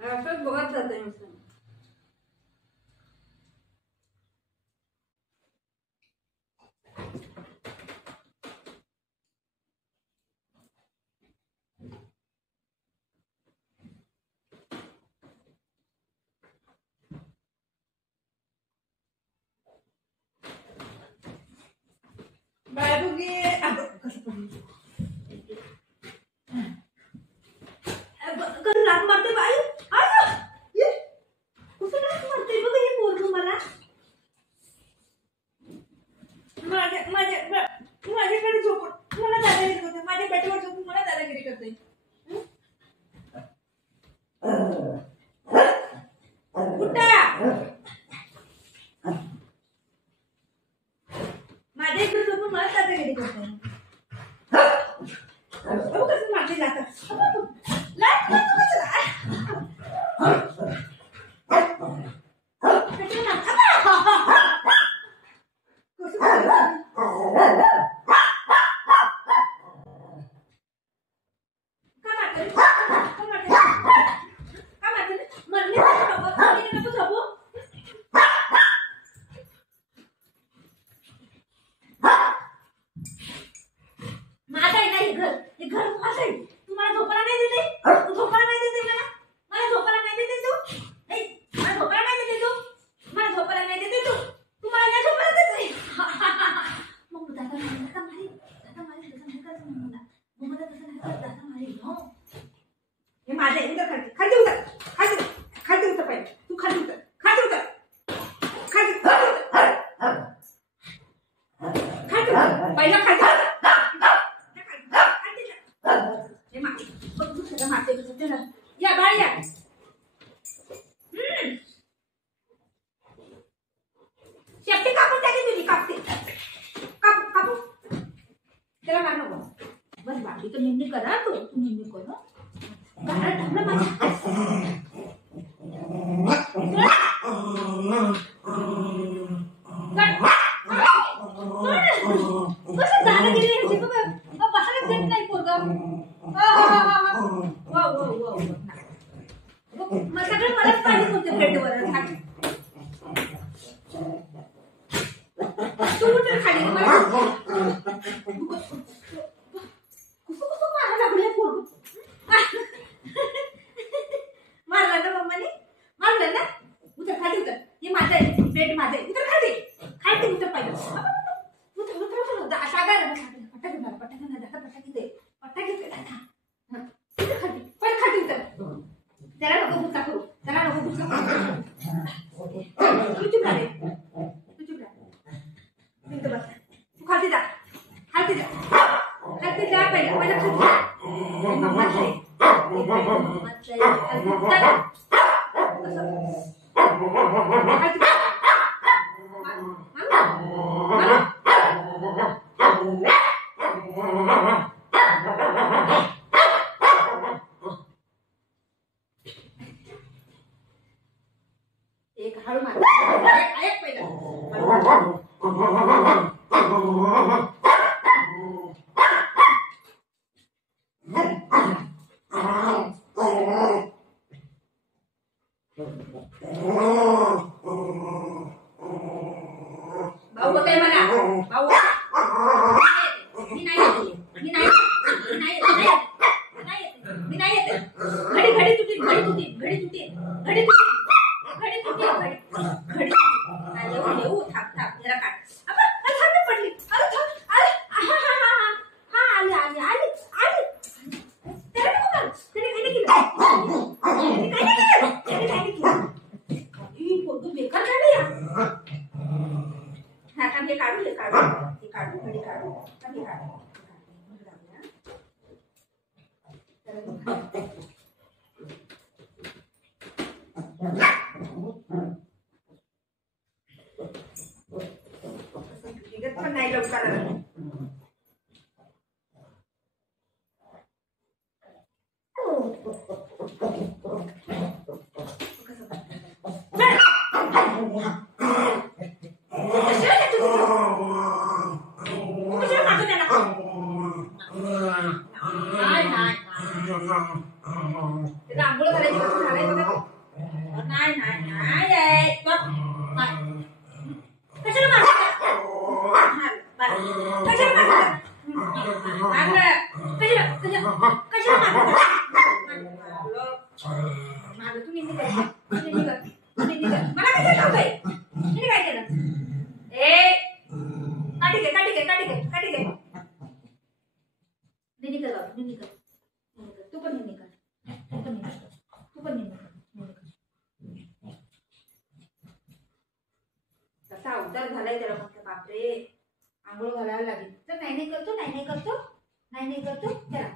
असंच बघत जाते नुसतं. बाळबुगी लात मारते बाई. त्याला मार नको. बस बाकी तर निंदी करा तू निंदी कर गाडा थांबला माझा. कसं जाणं गेली बसायला देत नाही पोरगा. मग सगळं मलाच पाहिजे तुमच्या प्लेटवर. तू उतर खाली मारला ना मम्माने मारलं ना. उतर खाली उतर. हे माझं आहे प्लेट माझं आहे. उतर खाली खाली उतर पाहिजे. उतर उतर उतर सागा ना पट्टा घेणार पट्टा घेणार दादा पट्टा घेते पट्टा घेते दादा. उतर खाली पण खाली उतर. त्याला नको गुस्सा करू त्याला नको गुस्सा करू. तू चुप राहा तू चुप राहा. इथं बस तू खाली जा खाली जा खाली जा पहिला पहिला खाली जा. एक हळू मार ऐक पहिला. भाऊ बघ मला भाऊ मी नाही मी नाही मी नाही मी नाही येते. घडी घडी तुटी घडी तुटी घडी तुटी घडी तुटी घडी तुटी घडी घडी येऊ थांब थांब जरा काढ. आपण थांब पडली. अरे थांब अरे हा आली आली आली आली. त्याला नको मार त्याने काय केलं काय केलं ही पोरगं बेकार झालं या. हा थांब हे काढू हे काढू हे काढू घडी काढू थांब हे काढू. पण नाही लवकर आंघोळ करायची कसं झालंय बघा. नाही नाही नाही कशाला मारता कशाला माझं तू निंदी मला काय सांगतोय काय केलं. ए काठी घे काठी घे काठी घे काठी घे. निंदी कर बाबा निंदी कर तू पण निंदी कर तू पण निंदी कर तू पण निंदी कर. कसा अवतार झालाय त्याला म्हटलं बापरे. आंघोळ घालायला लागेल तर नाही नाही करतो नाही नाही करतो नाही नाही करतो चला.